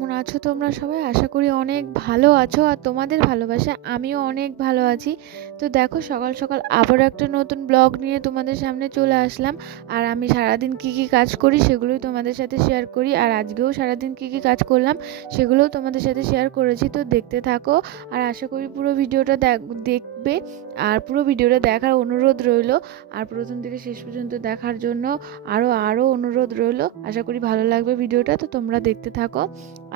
কেমন আছো তোমরা সবাই? আশা করি অনেক ভালো আছো আর তোমাদের ভালোবাসা আমিও অনেক ভালো আছি। তো দেখো সকাল সকাল আবারও একটা নতুন ব্লগ নিয়ে তোমাদের সামনে চলে আসলাম। আর আমি সারাদিন কি কি কাজ করি সেগুলোই তোমাদের সাথে শেয়ার করি। আর আজকেও সারাদিন কি কি কাজ করলাম সেগুলোও তোমাদের সাথে শেয়ার করেছি। তো দেখতে থাকো আর আশা করি পুরো ভিডিওটা দেখবে। আর পুরো ভিডিওটা দেখার অনুরোধ রইলো। আর প্রথম থেকে শেষ পর্যন্ত দেখার জন্য আরও অনুরোধ রইলো। আশা করি ভালো লাগবে ভিডিওটা, তো তোমরা দেখতে থাকো।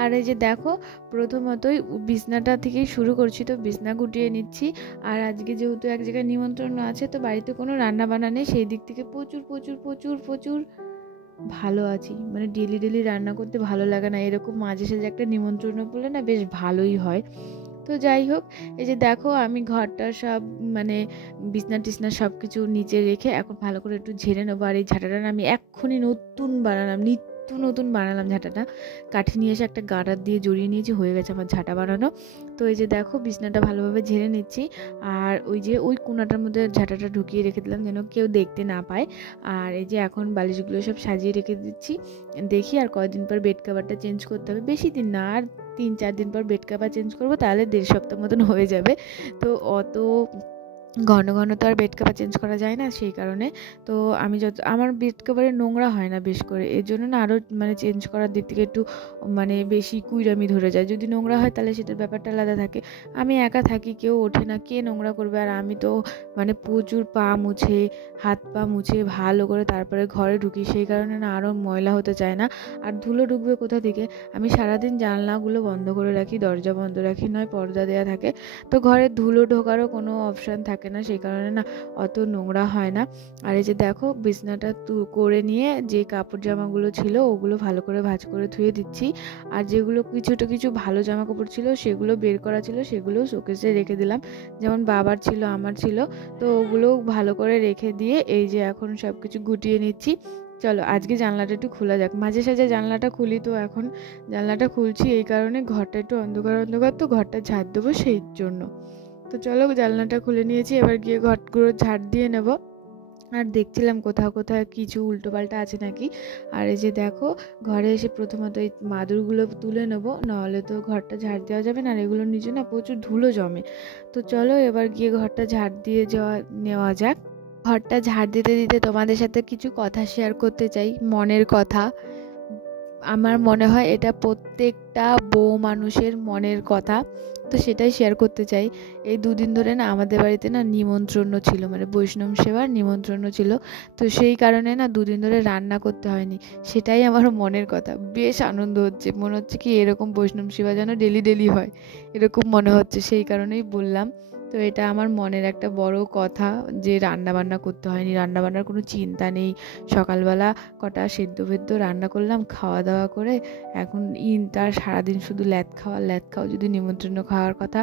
আর এই যে দেখো, প্রথমতই বিছনাটা থেকেই শুরু করছি। তো বিছনা গুটিয়ে নিচ্ছি। আর আজকে যেহেতু এক জায়গায় নিমন্ত্রণ আছে, তো বাড়িতে কোনো রান্না বান্না নেই, সেই দিক থেকে প্রচুর প্রচুর প্রচুর প্রচুর ভালো আছি। মানে ডেলি ডেলি রান্না করতে ভালো লাগে না, এরকম মাঝে সাঝে একটা নিমন্ত্রণ পড়লে না বেশ ভালোই হয়। তো যাই হোক, এই যে দেখো আমি ঘরটা সব মানে বিছনা টিছনা সব কিছু নিচে রেখে এখন ভালো করে একটু ঝেড়ে নেবো। আর এই ঝাঁটাটা আমি এক্ষুনি নতুন বানালাম ঝাঁটাটা। কাঠি নিয়ে এসে একটা গার্ডার দিয়ে জড়িয়ে নিয়েছি, হয়ে গেছে আমার ঝাঁটা বানানো। তো এই যে দেখো বিছনাটা ভালোভাবে ঝেড়ে নিচ্ছি। আর ওই কোণাটার মধ্যে ঝাঁটাটা ঢুকিয়ে রেখে দিলাম যেন কেউ দেখতে না পায়। আর এই যে এখন বালিশগুলো সব সাজিয়ে রেখে দিচ্ছি। দেখি আর কয়েকদিন পর বেড কভারটা চেঞ্জ করতে হবে, বেশি দিন না, আর 3-4 দিন পর বেড কভার চেঞ্জ করবো, তাহলে 1.5 সপ্তাহ মতন হয়ে যাবে। তো অত ঘন ঘন তো আর বেড কভার চেঞ্জ করা যায় না, সেই কারণে তো আমি আমার বেড কভারে নোংরা হয় না বেশ করে, এর জন্য না আরও মানে চেঞ্জ করার দিক থেকে একটু মানে বেশি কুইরামি ধরে যায়। যদি নোংরা হয় তাহলে সেটার ব্যাপারটা আলাদা থাকে। আমি একা থাকি, কেউ ওঠে না, কে নোংরা করবে? আর আমি তো মানে প্রচুর পা মুছে হাত পা মুছে ভালো করে তারপরে ঘরে ঢুকি, সেই কারণে না আরও ময়লা হতে চায় না। আর ধুলো ঢুকবে কোথা থেকে? আমি সারাদিন জানলাগুলো বন্ধ করে রাখি, দরজা বন্ধ রাখি, নয় পর্দা দেওয়া থাকে। তো ঘরে ধুলো ঢোকারও কোনো অপশান থাকে না, সেই কারণে না অত নোংরা হয় না। আর এই যে দেখো বিছনাটা করে নিয়ে যে কাপড় জামাগুলো ছিল ওগুলো ভালো করে ভাঁজ করে ধুয়ে দিচ্ছি। আর যেগুলো কিছু ভালো জামা কাপড় ছিল সেগুলো বের করা ছিল, সেগুলো শোকেসে রেখে দিলাম। যেমন বাবার ছিল, আমার ছিল, তো ওগুলো ভালো করে রেখে দিয়ে এই যে এখন সব কিছু গুটিয়ে নিচ্ছি। চলো আজকে জানলাটা একটু খোলা যাক, মাঝে সাঝে জানলাটা খুলি, তো এখন জানলাটা খুলছি এই কারণে ঘরটা একটু অন্ধকার অন্ধকার, তো ঘরটা ঝাড় দেবো সেই জন্য। তো চলো জানলাটা খুলে নিয়েছি, এবার গিয়ে ঘরগুলো ঝাড় দিয়ে নেব। আর দেখছিলাম কোথাও কোথাও কিছু উল্টোপাল্টা আছে নাকি। আর এই যে দেখো ঘরে এসে প্রথমত এই মাদুরগুলো তুলে নেবো, নাহলে তো ঘরটা ঝাড় দেওয়া যাবে না, আর এগুলোর নিচে না প্রচুর ধুলো জমে। তো চলো এবার গিয়ে ঘরটা ঝাড় দিয়ে নেওয়া যাক। ঘরটা ঝাড় দিতে দিতে তোমাদের সাথে কিছু কথা শেয়ার করতে চাই, মনের কথা। আমার মনে হয় এটা প্রত্যেকটা বউ মানুষের মনের কথা, তো সেটাই শেয়ার করতে চাই। এই 2 দিন ধরে না আমাদের বাড়িতে না নিমন্ত্রণ ছিল, মানে বৈষ্ণব সেবার নিমন্ত্রণ ছিল। তো সেই কারণে না 2 দিন ধরে রান্না করতে হয়নি, সেটাই আমার মনের কথা। বেশ আনন্দ হচ্ছে, মনে হচ্ছে কি এরকম বৈষ্ণব সেবা যেন ডেলি ডেলি হয়, এরকম মনে হচ্ছে, সেই কারণেই বললাম। তো এটা আমার মনের একটা বড় কথা যে রান্না বান্না করতে হয়নি, রান্না বান্নার কোনো চিন্তা নেই। সকালবেলা কটা সেদ্ধ ভেদ্য রান্না করলাম, খাওয়া দাওয়া করে এখন তার সারাদিন শুধু ল্যাদ খাওয়া, যদি নিমন্ত্রণ খাওয়ার কথা,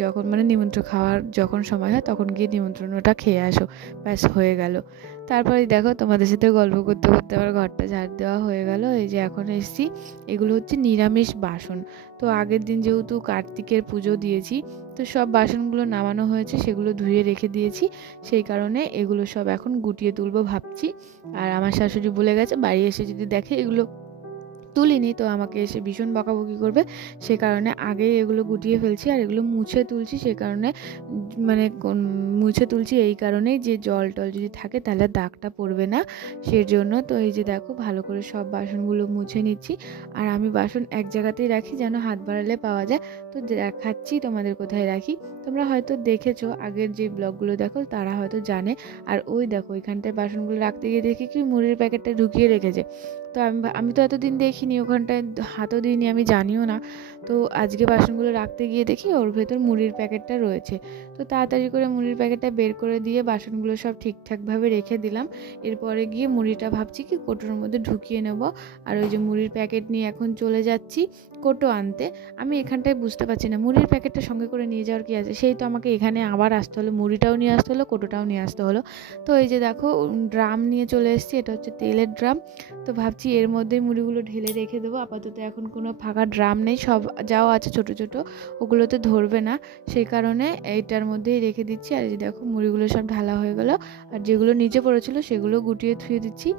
যখন মানে নিমন্ত্রণ খাওয়ার যখন সময় হয় তখন গিয়ে নিমন্ত্রণটা খেয়ে আসো, ব্যাস হয়ে গেল। তারপরে দেখো তোমাদের সাথে গল্প করতে করতে আমার ঘরটা ঝাড় দেওয়া হয়ে গেল। এই যে এখন এসছি, এগুলো হচ্ছে নিরামিষ বাসন। তো আগের দিন যেহেতু কার্তিকের পুজো দিয়েছি, তো সব বাসনগুলো নামানো হয়েছে, সেগুলো ধুয়ে রেখে দিয়েছি, সেই কারণে এগুলো সব এখন গুটিয়ে তুলবো ভাবছি। আর আমার শাশুড়ি বলে গেছে বাড়ি এসে যদি দেখে এগুলো তুলিনি তো আমাকে এসে ভীষণ বকাবকি করবে, সে কারণে আগেই এগুলো গুটিয়ে ফেলছি। আর এগুলো মুছে তুলছি, সে কারণে মানে মুছে তুলছি এই কারণেই যে জল টল যদি থাকে তাহলে দাগটা পড়বে না, সেজন্য। তো এই যে দেখো ভালো করে সব বাসনগুলো মুছে নিচ্ছি। আর আমি বাসন এক জায়গাতেই রাখি যেন হাত বাড়ালে পাওয়া যায়, তো দেখাচ্ছি তোমাদের কোথায় রাখি। তোমরা হয়তো দেখেছো, আগের যে ব্লগগুলো দেখো তারা হয়তো জানে। আর ওই দেখো এখানটায় বাসনগুলো রাখতে গিয়ে দেখি কি মুড়ির প্যাকেটটা ঢুকিয়ে রেখেছে। তো আমি তো এতদিন দেখিনি, ওখানটায় হাতও দিইনি, আমি জানিও না। তো আজকে বাসনগুলো রাখতে গিয়ে দেখি ওর ভেতর মুড়ির প্যাকেটটা রয়েছে। তো তাড়াতাড়ি করে মুড়ির প্যাকেটটা বের করে দিয়ে বাসনগুলো সব ঠিকঠাকভাবে রেখে দিলাম। এরপরে গিয়ে মুড়িটা ভাবছি কি কোটোর মধ্যে ঢুকিয়ে নেব। আর ওই যে মুড়ির প্যাকেট নিয়ে এখন চলে যাচ্ছি কোটো আনতে। আমি এখানটায় বুঝতে পারছি না মুড়ির প্যাকেটটা সঙ্গে করে নিয়ে যাওয়ার কি আছে, সেই তো আমাকে এখানে আবার আসতে হলো, মুড়িটাও নিয়ে আসতে হলো, কোটোটাও নিয়ে আসতে হলো। তো এই যে দেখো ড্রাম নিয়ে চলে এসেছি, এটা হচ্ছে তেলের ড্রাম। তো ভাবছি এর মধ্যেই মুড়িগুলো ঢেলে রেখে দেবো, আপাতত এখন কোনো ফাঁকা ড্রাম নেই, সব যাও আছে ছোট ছোট, ওগুলোতে ধরবে না, সেই কারণে এইটার মধ্যেই রেখে দিচ্ছি। আর এই যে দেখো মুড়িগুলো সব ঢালা হয়ে গেল, আর যেগুলো নিচে পড়েছিল সেগুলো গুটিয়ে ধুয়ে দিচ্ছি।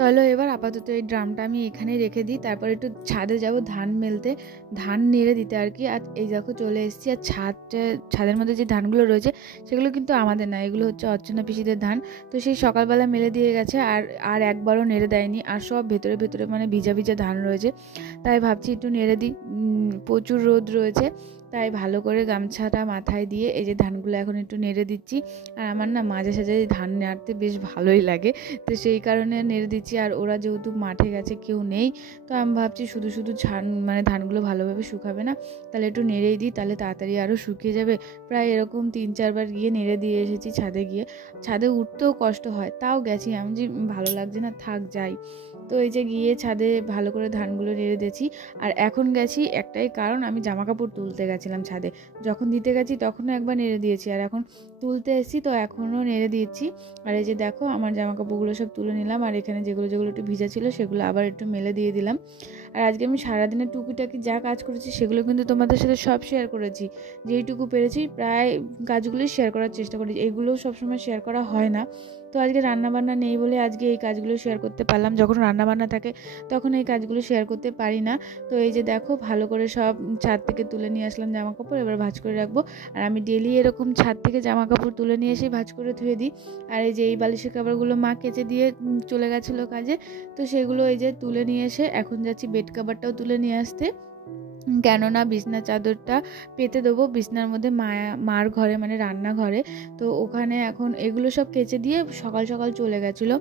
চলো এবার আপাতত এই ড্রামটা আমি এখানে রেখে দিই, তারপর একটু ছাদে যাব ধান মেলতে, ধান নেড়ে দিতে আর কি। আর এই দেখো চলে এসেছি। আর ছাদের মধ্যে যে ধানগুলো রয়েছে সেগুলো কিন্তু আমাদের না, এগুলো হচ্ছে অর্চনা পিসিদের ধান। তো সেই সকালবেলা মেলে দিয়ে গেছে, আর আর একবারও নেড়ে দেয়নি। আর সব ভেতরে ভেতরে মানে ভিজা ভিজা ধান রয়েছে, তাই ভাবছি একটু নেড়ে দিই। প্রচুর রোদ রয়েছে, তাই ভালো করে গামছাটা মাথায় দিয়ে এই যে ধানগুলো এখন একটু নেড়ে দিচ্ছি। আর আমার না মাঝে সাঝে ধান নাড়তে বেশ ভালোই লাগে, তো সেই কারণে নেড়ে দিচ্ছি। আর ওরা যেহেতু মাঠে গেছে, কেউ নেই, তো আমি ভাবছি শুধু শুধু মানে ধানগুলো ভালোভাবে শুকাবে না, তাহলে একটু নেড়েই দিই, তাহলে তাড়াতাড়ি আরও শুকিয়ে যাবে। প্রায় এরকম 3-4 বার গিয়ে নেড়ে দিয়ে এসেছি ছাদে গিয়ে। ছাদে উঠতেও কষ্ট হয়, তাও গেছি। আমি যে ভালো লাগছে না, থাক যাই। তো এই যে গিয়ে ছাদে ভালো করে ধানগুলো নেড়ে দিয়েছি। আর এখন গেছি একটাই কারণ, আমি জামা কাপড় তুলতে গেছিলাম ছাদে, যখন দিতে গেছি তখনও একবার নেড়ে দিয়েছি, আর এখন তুলতে এসেছি তো এখনও নেড়ে দিয়েছি। আর এই যে দেখো আমার জামা কাপড়গুলো সব তুলে নিলাম, আর এখানে যেগুলো যেগুলো একটু ভিজা ছিল সেগুলো আবার একটু মেলে দিয়ে দিলাম। আর আজকে আমি সারাদিনে টুকিটাকি যা কাজ করেছি সেগুলো কিন্তু তোমাদের সাথে সব শেয়ার করেছি, যেইটুকু পেরেছি প্রায় কাজগুলোই শেয়ার করার চেষ্টা করেছি। এইগুলোও সবসময় শেয়ার করা হয় না, তো আজকে রান্নাবান্না নেই বলে আজকে এই কাজগুলো শেয়ার করতে পারলাম। যখন রান্নাবান্না থাকে তখন এই কাজগুলো শেয়ার করতে পারি না। তো এই যে দেখো ভালো করে সব ছাদ থেকে তুলে নিয়ে আসলাম জামা কাপড়, এবার ভাঁজ করে রাখবো। আর আমি ডেলি এরকম ছাদ থেকে জামা কাপড় তুলে নিয়ে এসে ভাঁজ করে ধুয়ে দিই। আর এই যে এই বালিশের কাপড়গুলো মা কেচে দিয়ে চলে গেছিলো কাজে, তো সেগুলো এই যে তুলে নিয়ে এসে এখন যাচ্ছি বেড কাভারটাও তুলে নিয়ে আসতে, কেননা বিছনা চাদরটা পেতে দেবো বিছনার মধ্যে মার ঘরে, মানে রান্নাঘরে। তো ওখানে এখন এগুলো সব কেচে দিয়ে সকাল সকাল চলে গেছিলো,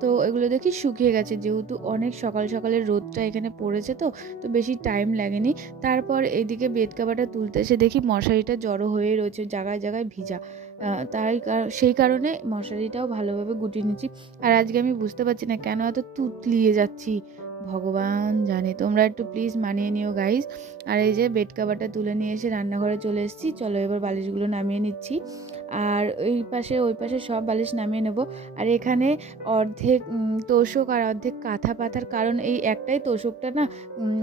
তো এগুলো দেখি শুকিয়ে গেছে, যেহেতু অনেক সকাল সকালের রোদটা এখানে পড়েছে, তো বেশি টাইম লাগেনি। তারপর এইদিকে বেড কাভারটা তুলতে এসে দেখি মশারিটা জড়ো হয়ে রয়েছে, জায়গায় জায়গায় ভিজা, সেই কারণে মশারিটাও ভালোভাবে গুটিয়ে নিচ্ছি। আর আজকে আমি বুঝতে পারছি না কেন এত তুতলিয়ে যাচ্ছি, ভগবান জানে, তোমরা একটু প্লিজ মানিয়ে নিও গাইজ। আর এই যে বেড কাভারটা তুলে নিয়ে এসে রান্নাঘরে চলে এসেছি। চলো এবার বালিশগুলো নামিয়ে নিচ্ছি, আর ওই পাশে সব বালিশ নামিয়ে নেব। আর এখানে অর্ধেক তোষক আর অর্ধেক কাঁথা পাতার কারণ এই একটাই, তোষকটা না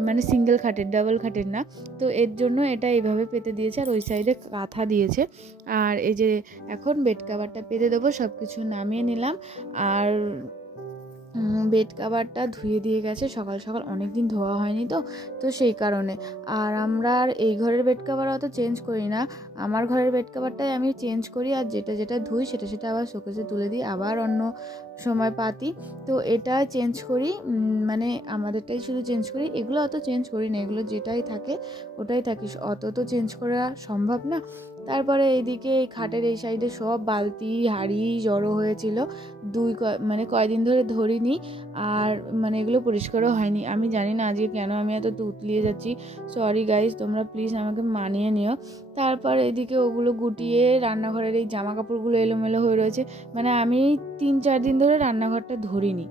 মানে সিঙ্গেল খাটের, ডাবল খাটের না, তো এর জন্য এটা এইভাবে পেতে দিয়েছে, আর ওই সাইডে কাঁথা দিয়েছে। আর এই যে এখন বেড কাভারটা পেতে দেবো, সব কিছু নামিয়ে নিলাম। আর বেড কাভারটা ধুয়ে দিয়ে গেছে সকাল সকাল, অনেক দিন ধোয়া হয়নি তো সেই কারণে। আর আমরা আর এই ঘরের বেড কাভার অত চেঞ্জ করি না, আমার ঘরের বেড কাভারটাই আমি চেঞ্জ করি, আর যেটা যেটা ধুই সেটা আবার শোকেসে তুলে দিই, আবার অন্য সময় পাতি। তো এটা চেঞ্জ করি, মানে আমাদেরটাই শুধু চেঞ্জ করি, এগুলো অত চেঞ্জ করি না, এগুলো যেটাই থাকে ওটাই থাকি, অত তো চেঞ্জ করা সম্ভব না। তারপরে এইদিকে এই খাটের এই সাইডে সব বালতি হাঁড়ি জড়ো হয়েছিল, মানে কয়দিন ধরে ধরিনি, আর মানে এগুলো পরিষ্কারও হয়নি। আমি জানি না আজকে কেন আমি এত তুতলিয়ে যাচ্ছি, সরি গাইজ, তোমরা প্লিজ আমাকে মানিয়ে নিও। তারপর এদিকে ওগুলো গুটিয়ে রান্নাঘরের এই জামা কাপড়গুলো এলোমেলো হয়ে রয়েছে, মানে আমি 3-4 দিন ধরে রান্নাঘরটা ধরিনি,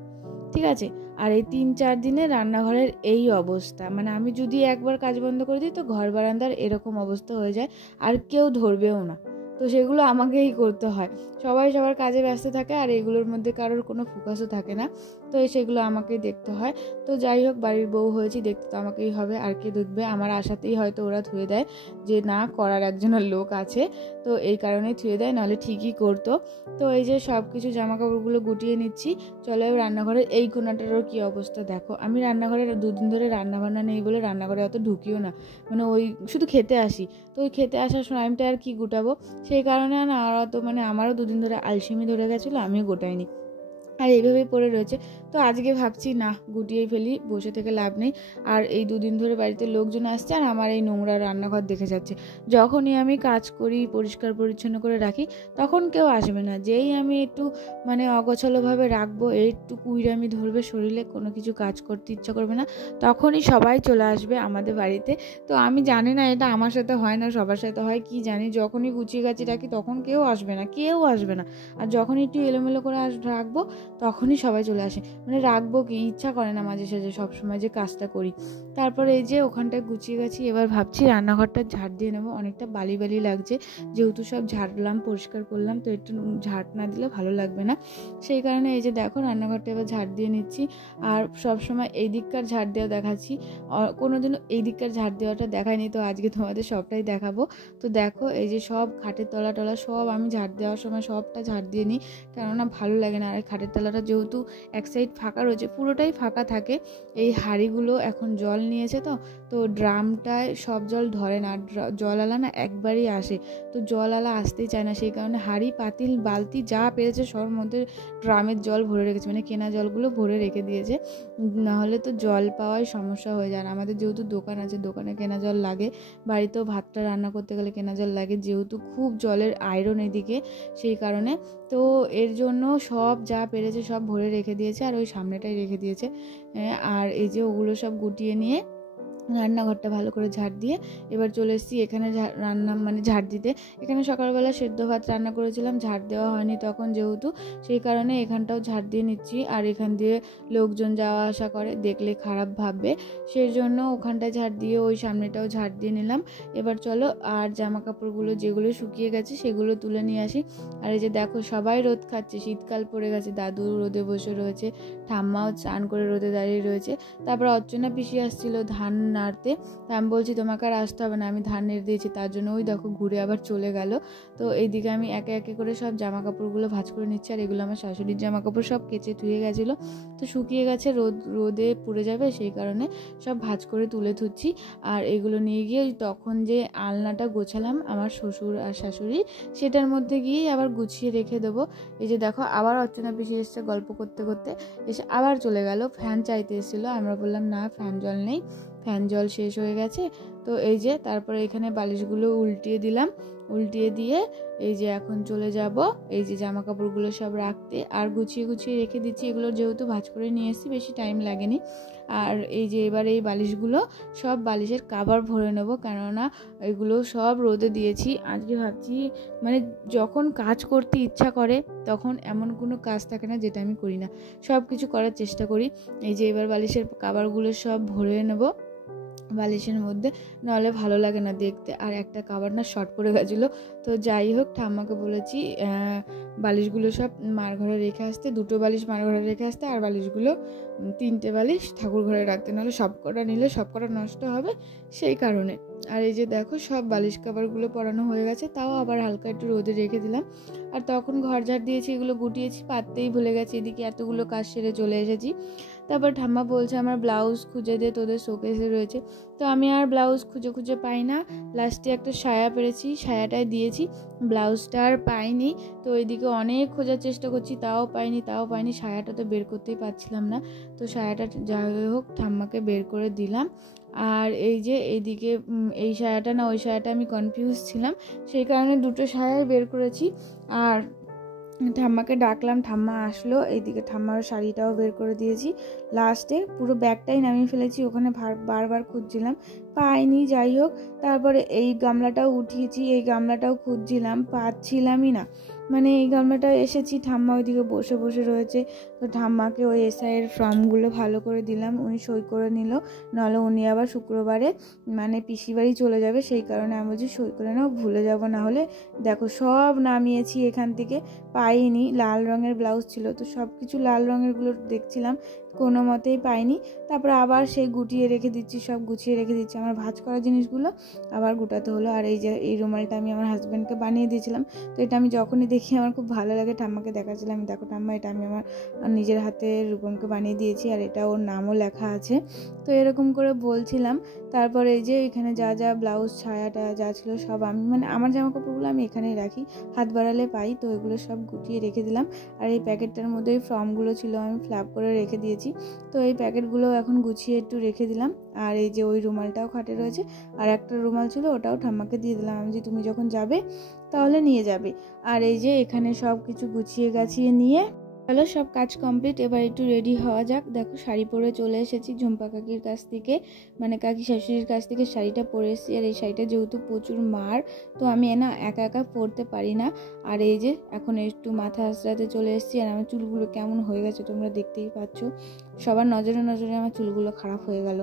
ঠিক আছে। আর এই 3-4 দিনে রান্নাঘরের এই অবস্থা, মানে আমি যদি একবার কাজ বন্ধ করে দিই তো ঘর বারান্দার এরকম অবস্থা হয়ে যায়, আর কেউ ধরবেও না, তো সেগুলো আমাকেই করতে হয়। সবাই সবার কাজে ব্যস্ত থাকে, আর এগুলোর মধ্যে কারোর কোনো ফোকাসও থাকে না, তো সেগুলো আমাকেই দেখতে হয়। তো যাই হোক, বাড়ির বউ হয়েছি, দেখতে তো আমাকেই হবে, আর কে দেখবে, আমার আশাতেই হয়তো ওরা ধুয়ে দেয়, যে না করার একজনের লোক আছে, তো এই কারণেই ধুয়ে দেয়, নাহলে ঠিকই করতো। তো এই যে সব কিছু জামা কাপড়গুলো গুটিয়ে নিচ্ছি। চলো রান্নাঘরের এই কোনাটারও কী অবস্থা দেখো, আমি রান্নাঘরে 2 দিন ধরে রান্নাবান্না নেই বলে রান্নাঘরে অত ঢুকিও না, মানে ওই শুধু খেতে আসি, তো ওই খেতে আসার টাইমটা আর কি গুটাবো, সেই কারণে না আর তো মানে আমারও 2 দিন ধরে আলসেমি ধরে গেছিলো, আমিও গোটাইনি, আর এইভাবেই পড়ে রয়েছে। তো আজকে ভাবছি না, গুটিয়েই ফেলি, বসে থেকে লাভ নেই। আর এই 2 দিন ধরে বাড়িতে লোকজন আসছে, আর আমার এই নোংরা রান্নাঘর দেখে যাচ্ছে। যখনই আমি কাজ করি, পরিষ্কার পরিচ্ছন্ন করে রাখি, তখন কেউ আসবে না, যেই আমি একটু মানে অগোছালোভাবে রাখবো, একটু কুইরামি ধরবে শরীরে, কোনো কিছু কাজ করতে ইচ্ছা করবে না, তখনই সবাই চলে আসবে আমাদের বাড়িতে। তো আমি জানি না এটা আমার সাথে হয় না সবার সাথে হয় কি জানি, যখনই গুছিয়ে গাছি রাখি তখন কেউ আসবে না, আর যখনই একটু এলোমেলো করে রাখবো তখনই সবাই চলে আসে, মানে রাখবো কি ইচ্ছা করে না মাঝে সাঝে সবসময় যে কাজটা করি। তারপরে এই যে ওখানটায় গুছিয়ে গেছি, এবার ভাবছি রান্নাঘরটা ঝাড় দিয়ে নেবো, অনেকটা বালি বালি লাগছে, যেহেতু সব ঝাড়লাম পরিষ্কার করলাম, তো একটু ঝাড় না দিলে ভালো লাগবে না, সেই কারণে এই যে দেখো রান্নাঘরটা এবার ঝাড় দিয়ে নিচ্ছি। আর সবসময় এই দিককার ঝাড় দেওয়া দেখাচ্ছি, কোনোদিনও এই দিককার ঝাড় দেওয়াটা দেখায়নি, তো আজকে তোমাদের সবটাই দেখাবো। তো দেখো এই যে সব খাটের তলা টলা সব আমি ঝাড় দেওয়ার সময় সবটা ঝাড় দিয়ে নিই, কেননা ভালো লাগে না, আর খাটের পাতালাটা যেহেতু এক সাইড ফাঁকা রয়েছে, পুরোটাই ফাঁকা থাকে। এই হাঁড়িগুলো এখন জল নিয়েছে, তো ড্রামটায় সব জল ধরে না, জলওয়ালা না একবারই আসে, তো জলওয়ালা আসতেই চায় না, সেই কারণে হাঁড়ি পাতিল বালতি যা পেরেছে সবার মধ্যে ড্রামের জল ভরে রেখেছে, মানে কেনা জলগুলো ভরে রেখে দিয়েছে, নাহলে তো জল পাওয়াই সমস্যা হয়ে যায়। আমাদের যেহেতু দোকান আছে, দোকানে কেনা জল লাগে, বাড়িতেও ভাতটা রান্না করতে গেলে কেনা জল লাগে, যেহেতু খুব জলের আয়রন এদিকে, সেই কারণে তো এর জন্য সব যা পেরেছে সব ভরে রেখে দিয়েছে, আর ওই সামনেটাই রেখে দিয়েছে। আর এই যে ওগুলো সব গুটিয়ে নিয়ে রান্নাঘরটা ভালো করে ঝাড় দিয়ে এবার চলে এসেছি এখানে রান্না মানে ঝাড় দিতে। এখানে সকালবেলা সেদ্ধ ভাত রান্না করেছিলাম, ঝাড় দেওয়া হয়নি তখন যেহেতু, সেই কারণে এখানটাও ঝাড় দিয়ে নিচ্ছি। আর এখান দিয়ে লোকজন যাওয়া আসা করে, দেখলে খারাপ ভাববে, সেই জন্য ওখানটায় ঝাড় দিয়ে ওই সামনেটাও ঝাড় দিয়ে নিলাম। এবার চলো আর জামা কাপড়গুলো যেগুলো শুকিয়ে গেছে সেগুলো তুলে নিয়ে আসি। আর এই যে দেখো সবাই রোদ খাচ্ছে, শীতকাল পড়ে গেছে, দাদু রোদে বসে রয়েছে, ঠাম্মাও চান করে রোদে দাঁড়িয়ে রয়েছে। তারপর অর্চনা পিসি আসছিল ধান নাড়তে, আমি বলছি তোমাকে আর আসতে হবে না, আমি ধান নেড়ে দিয়েছি, তার জন্য ওই দেখো ঘুরে আবার চলে গেল। তো এইদিকে আমি একে একে করে সব জামা কাপড়গুলো ভাঁজ করে নিচ্ছি। আর এগুলো আমার শাশুড়ির জামা কাপড়, সব কেচে ধুয়ে গেছিলো, তো শুকিয়ে গেছে, রোদে পুড়ে যাবে, সেই কারণে সব ভাঁজ করে তুলে ধুচ্ছি। আর এগুলো নিয়ে গিয়ে তখন যে আলনাটা গোছালাম আমার শ্বশুর আর শাশুড়ি, সেটার মধ্যে গিয়েই আবার গুছিয়ে রেখে দেবো। এই যে দেখো আবার অর্চনা পিসি এসছে, গল্প করতে করতে এসে আবার চলে গেল, ফ্যান চাইতে এসেছিলো, আমরা বললাম না ফ্যান জল নেই, ফ্যান জল শেষ হয়ে গেছে। তো এই যে তারপরে এখানে বালিশগুলো উল্টিয়ে দিলাম, উল্টিয়ে দিয়ে এই যে এখন চলে যাব এই যে জামা কাপড়গুলো সব রাখতে, আর গুছিয়ে গুছিয়ে রেখে দিচ্ছি। এগুলো যেহেতু ভাঁজ করে নিয়ে এসেছি বেশি টাইম লাগেনি। আর এই যে এবার এই বালিশগুলো সব বালিশের কভার ভরে নেবো, কেননা এগুলো সব রোদে দিয়েছি। আজকে ভাবছি মানে যখন কাজ করতে ইচ্ছা করে তখন এমন কোনো কাজ থাকে না যেটা আমি করি না, সব কিছু করার চেষ্টা করি। এই যে এবার বালিশের কভারগুলো সব ভরে নেবো বালিশের মধ্যে, নাহলে ভালো লাগে না দেখতে। আর একটা কভার না শর্ট পড়ে গেছিলো, তো যাই হোক ঠাম্মাকে বলেছি বালিশগুলো সব মার ঘরে রেখে আসতে, দুটো বালিশ মার ঘরে রেখে আসতে, আর বালিশগুলো 3টে বালিশ ঠাকুর ঘরে রাখতে, নাহলে সব কটা নিলে সব কটা নষ্ট হবে, সেই কারণে। আর এই যে দেখো সব বালিশ কভারগুলো পরানো হয়ে গেছে, তাও আবার হালকা একটু রোদে রেখে দিলাম। আর তখন ঘর ঝাড় দিয়েছি, এগুলো গুটিয়েছি, পাততেই ভুলে গেছি, এদিকে এতগুলো কাজ সেরে চলে এসেছি। তারপর ঠাম্মা বলছে আমার ব্লাউজ খুঁজে দে, তোদের শোকেসে রয়েছে, তো আমি আর ব্লাউজ খুঁজে খুঁজে পাই না, লাস্টে একটা সায়া পেরেছি, সায়াটাই দিয়েছি, ব্লাউজটা আর পাইনি। তো এইদিকে অনেক খোঁজার চেষ্টা করছি, তাও পাইনি, সায়াটা তো বের করতেই পারছিলাম না, তো সায়াটা যাই হোক ঠাম্মাকে বের করে দিলাম। আর এই যে এইদিকে এই সায়াটা না ওই সায়াটা আমি কনফিউজ ছিলাম, সেই কারণে দুটো সায়াই বের করেছি। আর ঠাম্মাকে ডাকলাম, ঠাম্মা আসলো, এইদিকে ঠাম্মার শাড়িটাও বের করে দিয়েছি, লাস্টে পুরো ব্যাগটাই নামিয়ে ফেলেছি, ওখানে বারবার খুঁজছিলাম পাইনি। যাই হোক তারপরে এই গামলাটাও উঠিয়েছি, এই গামলাটাও খুঁজছিলাম, পাচ্ছিলামই না, মানে এই গামলাটা এসেছি, ঠাম্মা ওইদিকে বসে বসে রয়েছে, তো ঠাম্মাকে ওই এসআইয়ের ফর্মগুলো ভালো করে দিলাম, উনি সই করে নিল, নাহলে উনি আবার শুক্রবারে মানে পিসি বাড়ি চলে যাবে, সেই কারণে আমি বলছি সই করে নাও, ভুলে যাব না হলে। দেখো সব নামিয়েছি এখান থেকে, পাইনি, লাল রঙের ব্লাউজ ছিল, তো সব কিছু লাল রঙেরগুলো দেখছিলাম, কোনো মতেই পাইনি। তারপরে আবার সেই গুটিয়ে রেখে দিচ্ছি, সব গুছিয়ে রেখে দিচ্ছি, আমার ভাঁজ করা জিনিসগুলো আবার গুটাতে হলো। আর এই যে এই রুমালটা আমি আমার হাজব্যান্ডকে বানিয়ে দিয়েছিলাম, তো এটা আমি যখনই দেখি আমার খুব ভালো লাগে, ঠাম্মাকে দেখাচ্ছিলাম, দেখো ঠাম্মা এটা আমি আমার নিজের হাতে রূপমকে বানিয়ে দিয়েছি, আর এটা ওর নামও লেখা আছে, তো এরকম করে বলছিলাম। তারপরে এই যে এখানে যা যা ব্লাউজ ছায়াটা যা ছিল সব আমি মানে আমার জামা কাপড়গুলো আমি এখানেই রাখি, হাত বাড়ালে পাই, তো এগুলো সব গুটিয়ে রেখে দিলাম। আর এই প্যাকেটটার মধ্যে ওই ফর্মগুলো ছিল, আমি ফ্ল্যাপ করে রেখে দিয়েছি, তো এই প্যাকেটগুলো এখন গুছিয়ে একটু রেখে দিলাম। আর এই যে ওই রুমালটাও খাটে রয়েছে, আর একটা রুমাল ছিল ওটাও ঠাম্মাকে দিয়ে দিলাম, আমি যে তুমি যখন যাবে তাহলে নিয়ে যাবে। আর এই যে এখানে সব কিছু গুছিয়ে গাছিয়ে নিয়ে চলো সব কাজ কমপ্লিট, এবার একটু রেডি হওয়া যাক। দেখো শাড়ি পরে চলে এসেছি ঝুম্পা কাকির কাছ থেকে, মানে কাকি শাশুড়ির কাছ থেকে শাড়িটা পরে এসেছি। আর এই শাড়িটা যেহেতু প্রচুর মার, তো আমি না একা একা পরতে পারি না। আর এই যে এখন একটু মাথা আঁচড়াতে চলে এসেছি, আর আমার চুলগুলো কেমন হয়ে গেছে তোমরা দেখতেই পাচ্ছ, সবার নজরে নজরে আমার চুলগুলো খারাপ হয়ে গেল,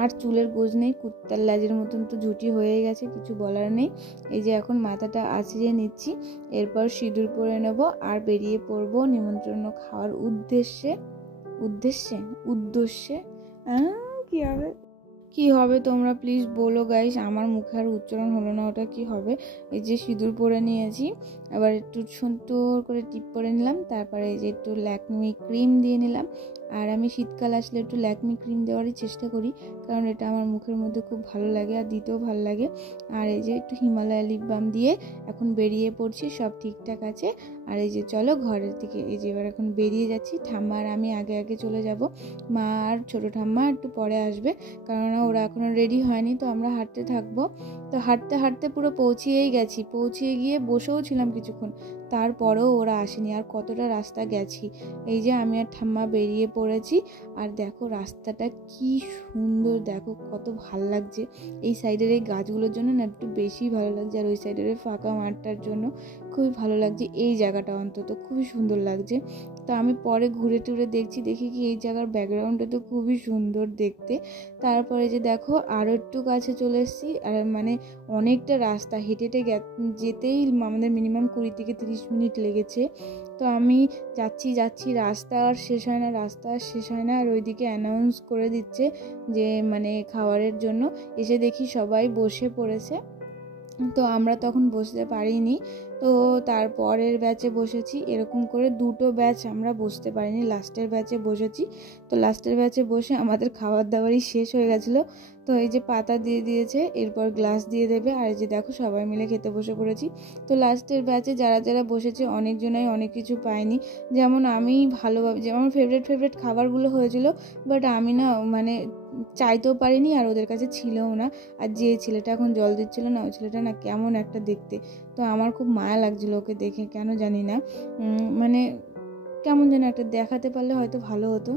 আর চুলের গোজ নেই, কুত্তার ল্যাজের মতন তো ঝুটি হয়ে গেছে, কিছু বলার নেই। এই যে এখন মাথাটা আঁচড়িয়ে নিচ্ছি, এরপর সিঁদুর পরে নেব আর বেরিয়ে পড়বো নিমন্ত্রণ খাওয়ার উদ্দেশ্যে। কি হবে, কি হবে তোমরা প্লিজ বলো গাইস, আমার মুখে আর উচ্চারণ হলো না ওটা কি হবে। এই যে সিঁদুর পরে নিয়েছি, আবার একটু সুন্দর করে টিপ করে নিলাম, তারপরে এই যে একটু ল্যাকমি ক্রিম দিয়ে নিলাম। আর আমি শীতকাল আসলে একটু ল্যাকমি ক্রিম দেওয়ারই চেষ্টা করি, কারণ এটা আমার মুখের মধ্যে খুব ভালো লাগে আর দিতেও ভালো লাগে। আর এই যে একটু হিমালয়া লিপ বাম দিয়ে এখন বেরিয়ে পড়ছি, সব ঠিকঠাক আছে। আর এই যে চলো ঘরের দিকে, এই যে এবার এখন বেরিয়ে যাচ্ছি। ঠাম্মা আর আমি আগে আগে চলে যাব, মা আর ছোটো ঠাম্মা একটু পরে আসবে, কারণ ওরা এখনও রেডি হয়নি। তো আমরা হাঁটতে থাকবো। তো হাঁটতে হাঁটতে পুরো পৌঁছিয়েই গেছি, পৌঁছিয়ে গিয়ে বসেও ছিলাম কিছুক্ষণ, তারপরেও ওরা আসেনি। আর কতটা রাস্তা গেছি, এই যে আমি আর ঠাম্মা বেরিয়ে পড়েছি। আর দেখো রাস্তাটা কি সুন্দর, দেখো কত ভাল লাগছে। এই সাইডের এই গাছগুলোর জন্য না একটু বেশি ভালো লাগছে, আর ওই সাইডের ফাঁকা মাঠটার জন্য খুবই ভালো লাগছে। এই জায়গাটা অন্তত খুবই সুন্দর লাগছে। তো আমি পরে ঘুরে টুরে দেখছি, দেখি কি এই জায়গার ব্যাকগ্রাউন্ডটা তো খুবই সুন্দর দেখতে। তারপরে যে দেখো আরও একটু কাছে চলে এসেছি, আর মানে অনেকটা রাস্তা হেঁটে হেঁটে যেতেই আমাদের মিনিমাম 20 থেকে 30 মিনিট লেগেছে। তো আমি যাচ্ছি, রাস্তা আর শেষ হয় না, রাস্তা আর শেষ হয় না। আর ওইদিকে অ্যানাউন্স করে দিচ্ছে যে মানে খাবারের জন্য। এসে দেখি সবাই বসে পড়েছে, তো আমরা তখন বসতে পারিনি। তো তারপরের ব্যাচে বসেছি, এরকম করে দুটো ব্যাচ আমরা বসতে পারিনি, লাস্টের ব্যাচে বসেছি। তো লাস্টের ব্যাচে বসে আমাদের খাবার দাবারই শেষ হয়ে গেছিলো। তো এই যে পাতা দিয়ে দিয়েছে, এরপর গ্লাস দিয়ে দেবে। আর এই যে দেখো সবাই মিলে খেতে বসে পড়েছি। তো লাস্টের ব্যাচে যারা যারা বসেছে অনেকজনাই অনেক কিছু পায়নি, যেমন আমি ভালোভাবে যে আমার ফেভারিট খাবারগুলো হয়েছিল, বাট আমি না মানে চাইতেও পারিনি, আর ওদের কাছে ছিলও না। আর যে ছেলেটা এখন জল দিচ্ছিল না, ওই ছেলেটা না কেমন একটা দেখতে, তো আমার খুব মায়া লাগছিল ওকে দেখে, কেন জানি না, মানে কেমন যেন একটা, দেখাতে পারলে হয়তো ভালো হতো।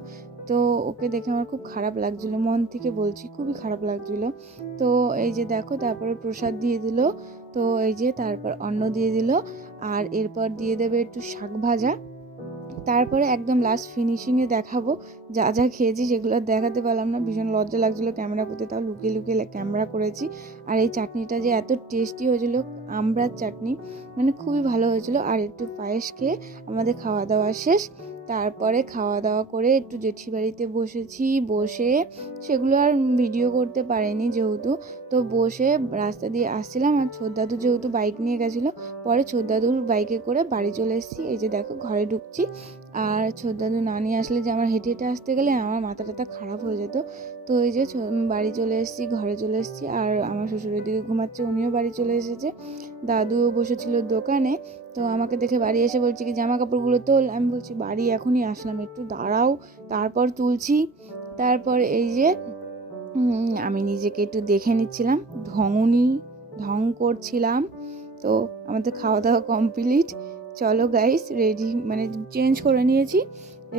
তো ওকে দেখে আমার খুব খারাপ লাগছিলো, মন থেকে বলছি খুবই খারাপ লাগছিলো। তো এই যে দেখো তারপরে প্রসাদ দিয়ে দিল, তো এই যে তারপর অন্ন দিয়ে দিল, আর এরপর দিয়ে দেবে একটু শাক ভাজা। তারপরে একদম লাস্ট ফিনিশিংয়ে দেখাবো যা যা খেয়েছি, সেগুলো দেখাতে পারলাম না, ভীষণ লজ্জা লাগছিলো ক্যামেরা করতে, তাও লুকিয়ে লুকিয়ে ক্যামেরা করেছি। আর এই চাটনিটা যে এত টেস্টি হয়েছিল, আমড়ার চাটনি, মানে খুবই ভালো হয়েছিল। আর একটু পায়েস খেয়ে আমাদের খাওয়া দাওয়া শেষ। তারপরে খাওয়া দাওয়া করে একটু জেঠি বাড়িতে বসেছি, বসে সেগুলো আর ভিডিও করতে পারিনি যেহেতু। তো বসে রাস্তা দিয়ে আসছিলাম, আর ছোটদাদু যেহেতু বাইক নিয়ে গেছিলো, পরে ছোটদাদুর বাইকে করে বাড়ি চলে এসেছি। এই যে দেখো ঘরে ঢুকছি, আর ছোটদাদু না নিয়ে আসলে যে আমার হেঁটে হেঁটে আসতে গেলে আমার মাথা টাথা খারাপ হয়ে যেত। তো এই যে বাড়ি চলে এসেছি, ঘরে চলে এসেছি। আর আমার শ্বশুরের দিকে ঘুমাচ্ছে, উনিও বাড়ি চলে এসেছে। দাদুও বসেছিল দোকানে, তো আমাকে দেখে বাড়ি এসে বলছি কি জামা কাপড়গুলো তোল। আমি বলছি বাড়ি এখনই আসলাম, একটু দাঁড়াও, তারপর তুলছি। তারপর এই যে আমি নিজেকে একটু দেখে নিচ্ছিলাম, ঢং করছিলাম। তো আমাদের খাওয়া দাওয়া কমপ্লিট, চলো গাইস রেডি, মানে চেঞ্জ করে নিয়েছি।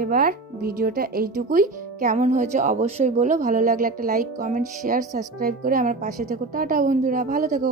এবার ভিডিওটা এইটুকুই, কেমন হয়েছে অবশ্যই বলো, ভালো লাগলে একটা লাইক কমেন্ট শেয়ার সাবস্ক্রাইব করে আমার পাশে থেকো। টাটা বন্ধুরা, ভালো থেকো।